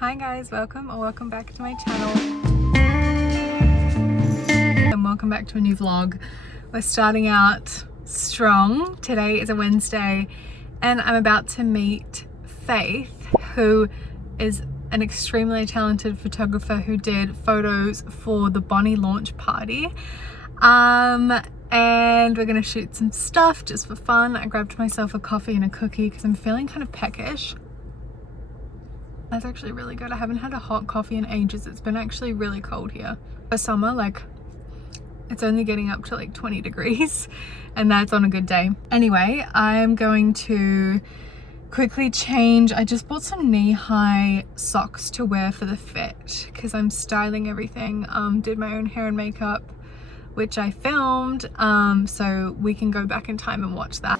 Hi guys, welcome back to my channel and welcome back to a new vlog. We're starting out strong. Today is a Wednesday and I'm about to meet Faith, who is an extremely talented photographer who did photos for the Bonnie launch party. And we're gonna shoot some stuff just for fun. I grabbed myself a coffee and a cookie because I'm feeling kind of peckish. That's actually really good. I haven't had a hot coffee in ages. It's been actually really cold here. For summer, like, it's only getting up to like 20 degrees and that's on a good day. Anyway, I'm going to quickly change. I just bought some knee-high socks to wear for the fit because I'm styling everything. Did my own hair and makeup, which I filmed, so we can go back in time and watch that.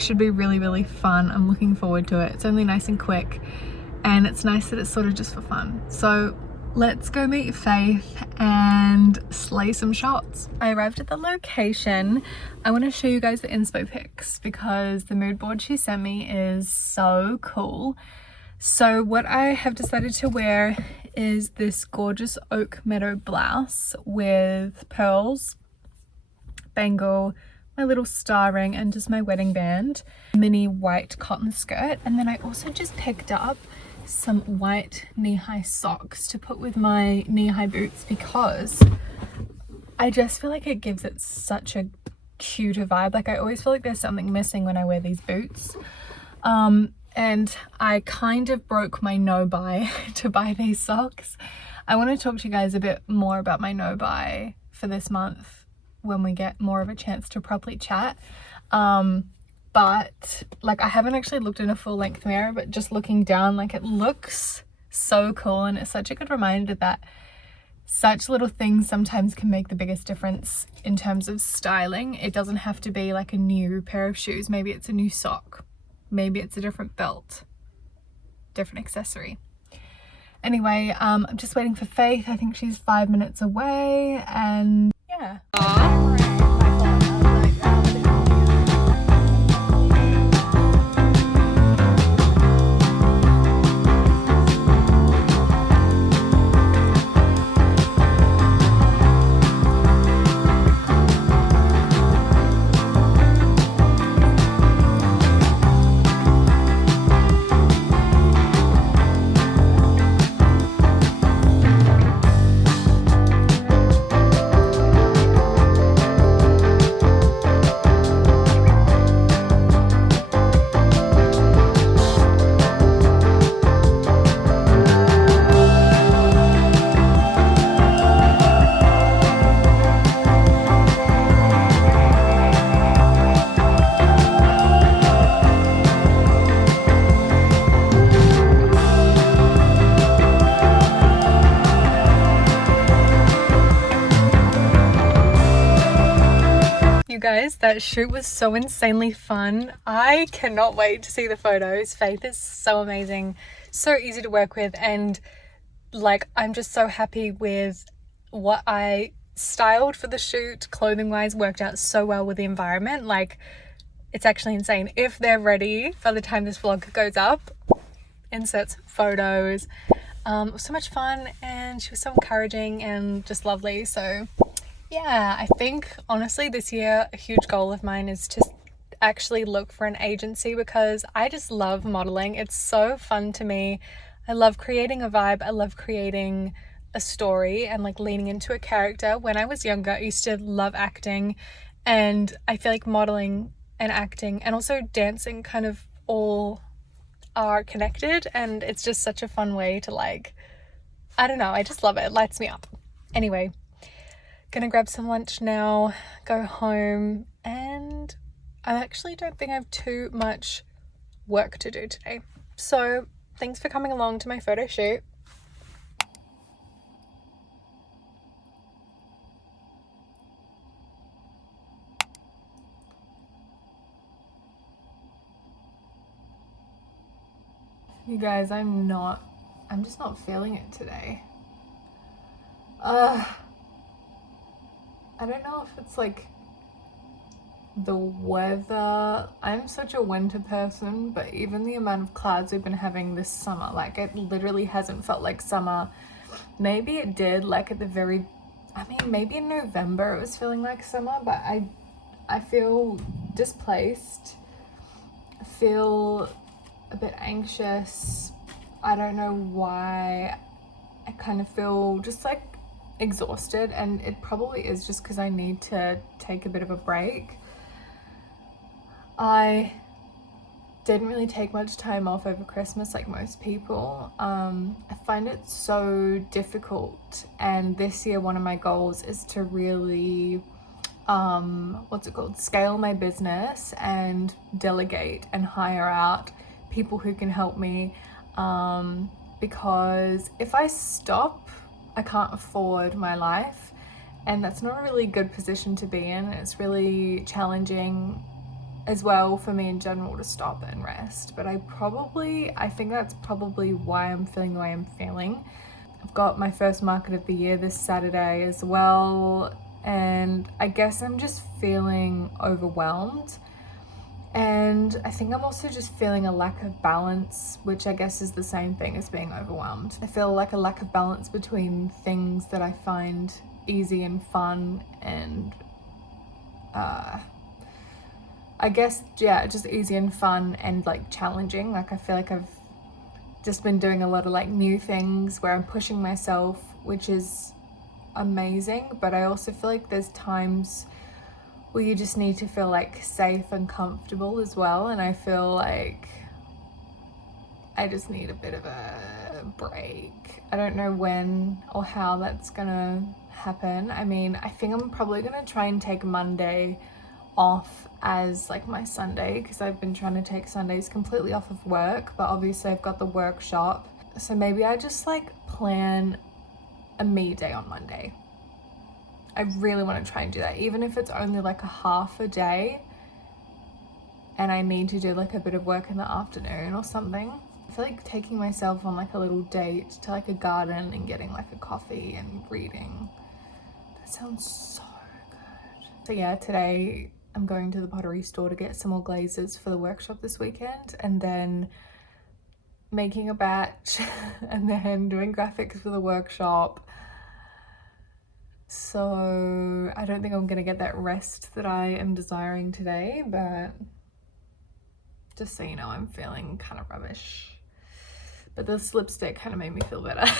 Should be really fun. I'm looking forward to it. It's only nice and quick and it's nice that it's sort of just for fun. So let's go meet Faith and slay some shots. I arrived at the location. I want to show you guys the inspo pics because the mood board she sent me is so cool. So what I have decided to wear is this gorgeous oak meadow blouse with pearls, bangle, my little star ring and just my wedding band, mini white cotton skirt, and then I also just picked up some white knee-high socks to put with my knee-high boots because I just feel like it gives it such a cuter vibe. Like I always feel like there's something missing when I wear these boots, and I kind of broke my no-buy to buy these socks. I want to talk to you guys a bit more about my no-buy for this month when we get more of a chance to properly chat, but like I haven't actually looked in a full length mirror, but just looking down, like it looks so cool and it's such a good reminder that such little things sometimes can make the biggest difference in terms of styling. It doesn't have to be like a new pair of shoes, maybe it's a new sock, maybe it's a different belt, different accessory. Anyway, I'm just waiting for Faith. I think she's 5 minutes away and yeah. Guys, that shoot was so insanely fun. I cannot wait to see the photos. Faith is so amazing, so easy to work with, and like I'm just so happy with what I styled for the shoot. Clothing wise worked out so well with the environment. Like it's actually insane. If they're ready by the time this vlog goes up, inserts photos. It was so much fun, and she was so encouraging and just lovely. So yeah, I think honestly this year a huge goal of mine is to actually look for an agency, because I just love modeling. It's so fun to me. I love creating a vibe. I love creating a story and like leaning into a character. When I was younger, I used to love acting, and I feel like modeling and acting and also dancing kind of all are connected, and it's just such a fun way to like, I don't know, I just love it. It lights me up. Anyway, gonna grab some lunch now, go home, and I actually don't think I have too much work to do today. So thanks for coming along to my photo shoot. You guys, I'm just not feeling it today. I don't know if it's like the weather. I'm such a winter person, but even the amount of clouds we've been having this summer, like it literally hasn't felt like summer. Maybe it did, like at the very, I mean, maybe in November it was feeling like summer, but I feel displaced. I feel a bit anxious. I don't know why. I kind of feel just like exhausted, and it probably is just because I need to take a bit of a break. I didn't really take much time off over Christmas like most people. I find it so difficult, and this year one of my goals is to really scale my business and delegate and hire out people who can help me, because if I stop, I can't afford my life, and that's not a really good position to be in. It's really challenging as well for me in general to stop and rest, but I think that's probably why I'm feeling the way I'm feeling. I've got my first market of the year this Saturday as well, and I guess I'm just feeling overwhelmed. And I think I'm also just feeling a lack of balance, which I guess is the same thing as being overwhelmed. I feel like a lack of balance between things that I find easy and fun, and I guess, yeah, just easy and fun and like challenging. Like I feel like I've just been doing a lot of like new things where I'm pushing myself, which is amazing, but I also feel like there's times where you just need to feel like safe and comfortable as well, and I feel like I just need a bit of a break. I don't know when or how that's gonna happen. I mean, I think I'm probably gonna try and take Monday off as like my Sunday, because I've been trying to take Sundays completely off of work, but obviously I've got the workshop, so maybe I just like plan a me day on Monday. I really want to try and do that, even if it's only like a half a day and I need to do like a bit of work in the afternoon or something. I feel like taking myself on like a little date to like a garden and getting like a coffee and reading. That sounds so good. So yeah, today I'm going to the pottery store to get some more glazes for the workshop this weekend, and then making a batch and then doing graphics for the workshop. So I don't think I'm gonna get that rest that I am desiring today, but just so you know, I'm feeling kind of rubbish. But this lipstick kind of made me feel better.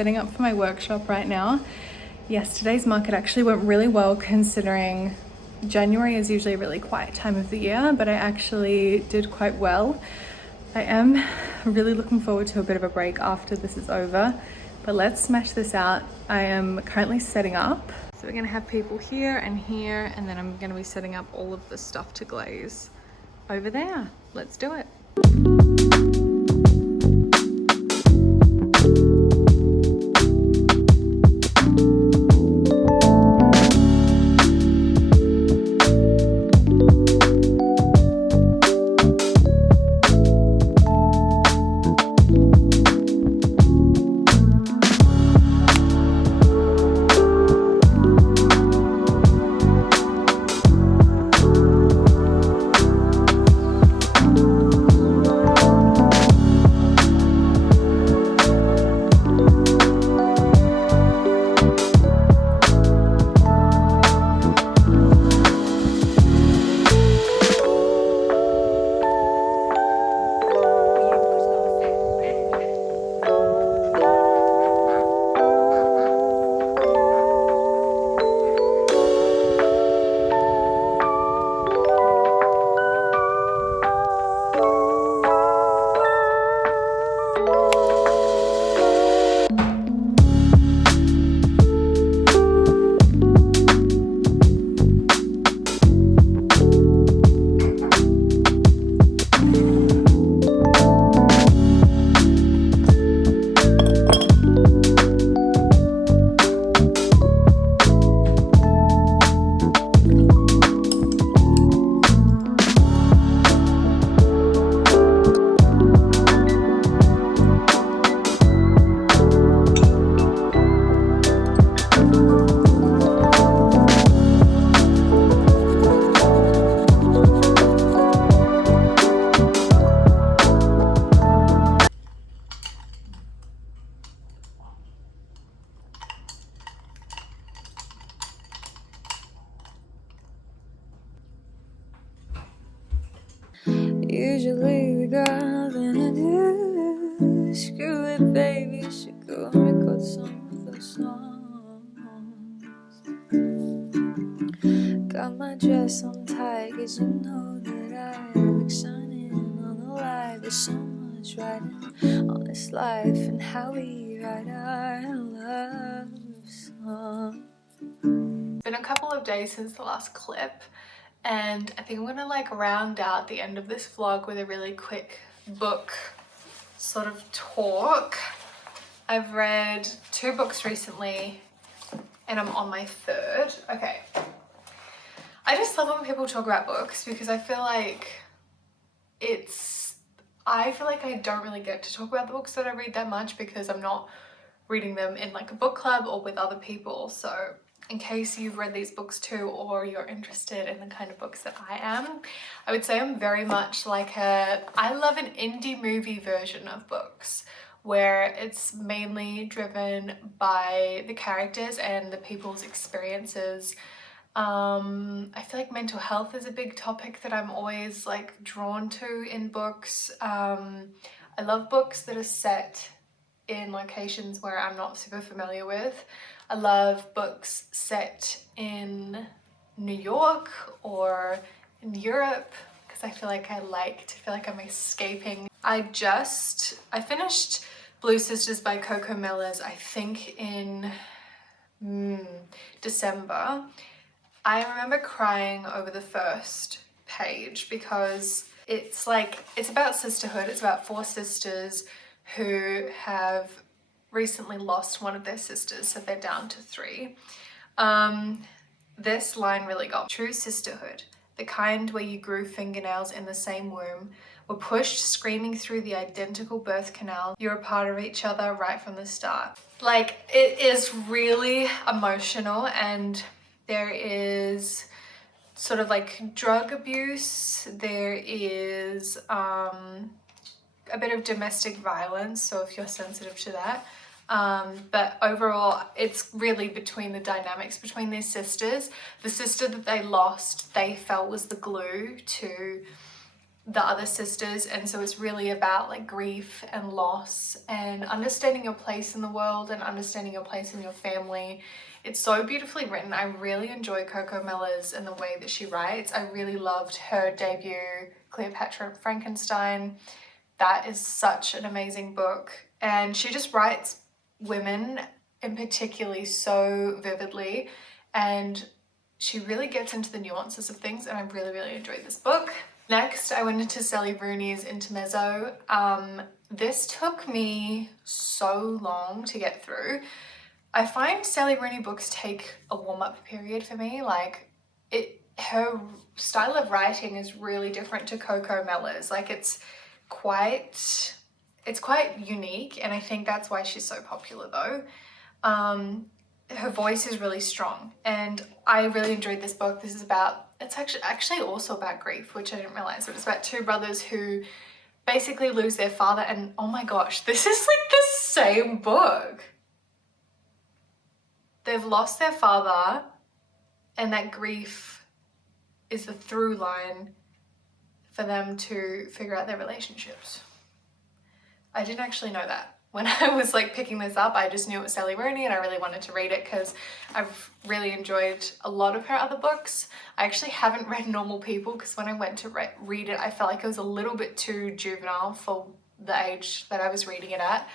setting up for my workshop right now. Yesterday's market actually went really well considering January is usually a really quiet time of the year, but I actually did quite well. I am really looking forward to a bit of a break after this is over, but let's smash this out. I am currently setting up. So we're gonna have people here, and then I'm gonna be setting up all of the stuff to glaze over there. Let's do it. Usually we got nothing to do. Screw it, baby, should go and record some of those songs. Got my dress on tight, 'cause you know that I like shining on the light. There's so much riding on this life and how we write our love song. It's been a couple of days since the last clip, and I think I'm gonna like round out the end of this vlog with a really quick book sort of talk. I've read 2 books recently and I'm on my 3rd. Okay. I just love when people talk about books because I feel like I don't really get to talk about the books that I read that much because I'm not reading them in like a book club or with other people. So in case you've read these books too, or you're interested in the kind of books that I am, I would say I'm very much like I love an indie movie version of books where it's mainly driven by the characters and the people's experiences. I feel like mental health is a big topic that I'm always like drawn to in books. I love books that are set in locations where I'm not super familiar with. I love books set in New York or in Europe because I feel like I feel like I'm escaping. I finished Blue Sisters by Coco Mellors, I think in December. I remember crying over the first page because it's about sisterhood. It's about 4 sisters who have recently lost one of their sisters, so they're down to 3. This line really got me. True sisterhood, the kind where you grew fingernails in the same womb, were pushed screaming through the identical birth canal. You're a part of each other right from the start. Like, it is really emotional, and there is sort of like drug abuse. There is a bit of domestic violence, so if you're sensitive to that. But overall, it's really between the dynamics between these sisters. The sister that they lost, they felt was the glue to the other sisters, and so it's really about like grief and loss and understanding your place in the world and understanding your place in your family. It's so beautifully written. I really enjoy Coco Mellors and the way that she writes. I really loved her debut, Cleopatra and Frankenstein. That is such an amazing book, and she just writes women in particularly so vividly, and she really gets into the nuances of things, and I really enjoyed this book. Next, I went into Sally Rooney's Intermezzo. This took me so long to get through. I find Sally Rooney books take a warm-up period for me. Like, her style of writing is really different to Coco Mellors. Like, it's quite unique, and I think that's why she's so popular though. Her voice is really strong, and I really enjoyed this book. This is about, it's actually also about grief, which I didn't realize. It was about two brothers who basically lose their father, and oh my gosh, this is like the same book. They've lost their father, and that grief is the through line for them to figure out their relationships. I didn't actually know that. When I was like picking this up, I just knew it was Sally Rooney, and I really wanted to read it because I've really enjoyed a lot of her other books. I actually haven't read Normal People because when I went to read it, I felt like it was a little bit too juvenile for the age that I was reading it at.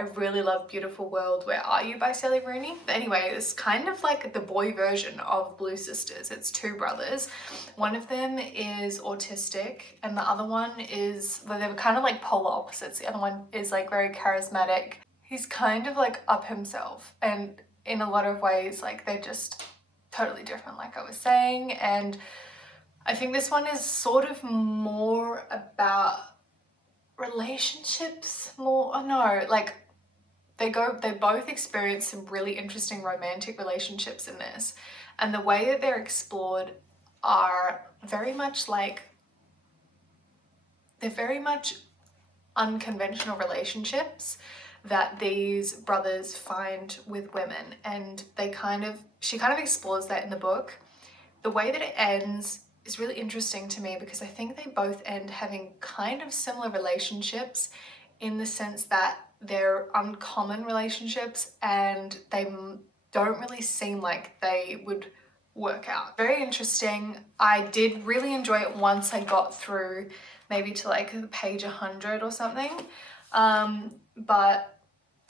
I really love Beautiful World, Where Are You by Sally Rooney. But anyway, it's kind of like the boy version of Blue Sisters. It's two brothers. One of them is autistic, and the other one is, well, they're kind of like polar opposites. The other one is like very charismatic. He's kind of like up himself, and in a lot of ways, like they're just totally different, like I was saying. And I think this one is sort of more about relationships, they both experience some really interesting romantic relationships in this, and the way that they're explored are very much unconventional relationships that these brothers find with women, and she kind of explores that in the book. The way that it ends is really interesting to me because I think they both end having kind of similar relationships in the sense that they're uncommon relationships and they don't really seem like they would work out. Very interesting. I did really enjoy it once I got through maybe to like page 100 or something. But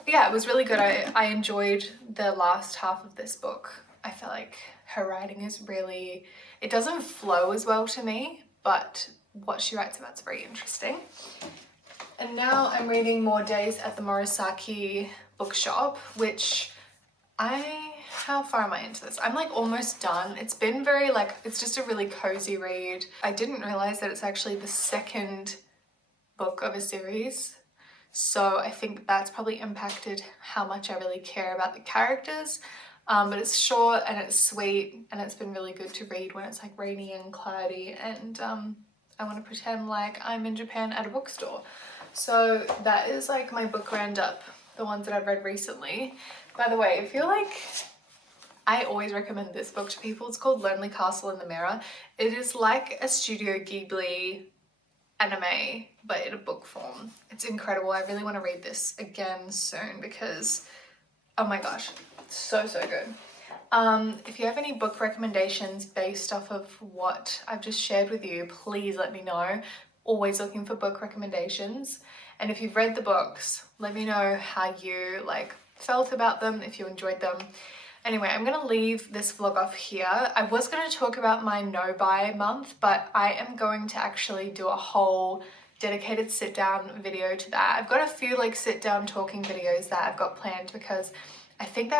yeah, it was really good. I enjoyed the last half of this book. I feel like her writing is really, it doesn't flow as well to me, but what she writes about is very interesting. And now I'm reading More Days at the Morisaki bookshop, which how far am I into this? I'm like almost done. It's been very it's just a really cozy read. I didn't realize that it's actually the second book of a series. So I think that's probably impacted how much I really care about the characters. But it's short and it's sweet, and it's been really good to read when it's like rainy and cloudy, and I want to pretend like I'm in Japan at a bookstore. So that is like my book roundup, the ones that I've read recently. By the way, I feel like I always recommend this book to people. It's called Lonely Castle in the Mirror. It is like a Studio Ghibli anime, but in a book form. It's incredible. I really want to read this again soon because, oh my gosh, so good. If you have any book recommendations based off of what I've just shared with you, please let me know. Always looking for book recommendations. And if you've read the books, let me know how you felt about them, if you enjoyed them. Anyway, I'm gonna leave this vlog off here. I was gonna talk about my no buy month, but I am going to actually do a whole dedicated sit down video to that. I've got a few sit down talking videos that I've got planned because I think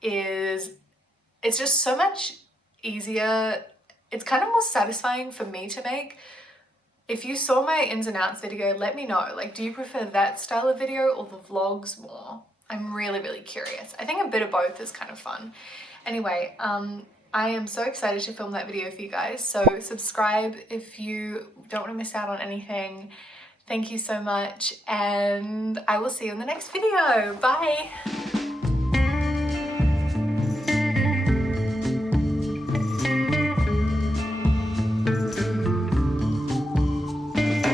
it's just so much easier. It's kind of more satisfying for me to make. If you saw my ins and outs video, let me know. Do you prefer that style of video or the vlogs more? I'm really curious. I think a bit of both is kind of fun. Anyway, I am so excited to film that video for you guys. So subscribe if you don't want to miss out on anything. Thank you so much, and I will see you in the next video. Bye.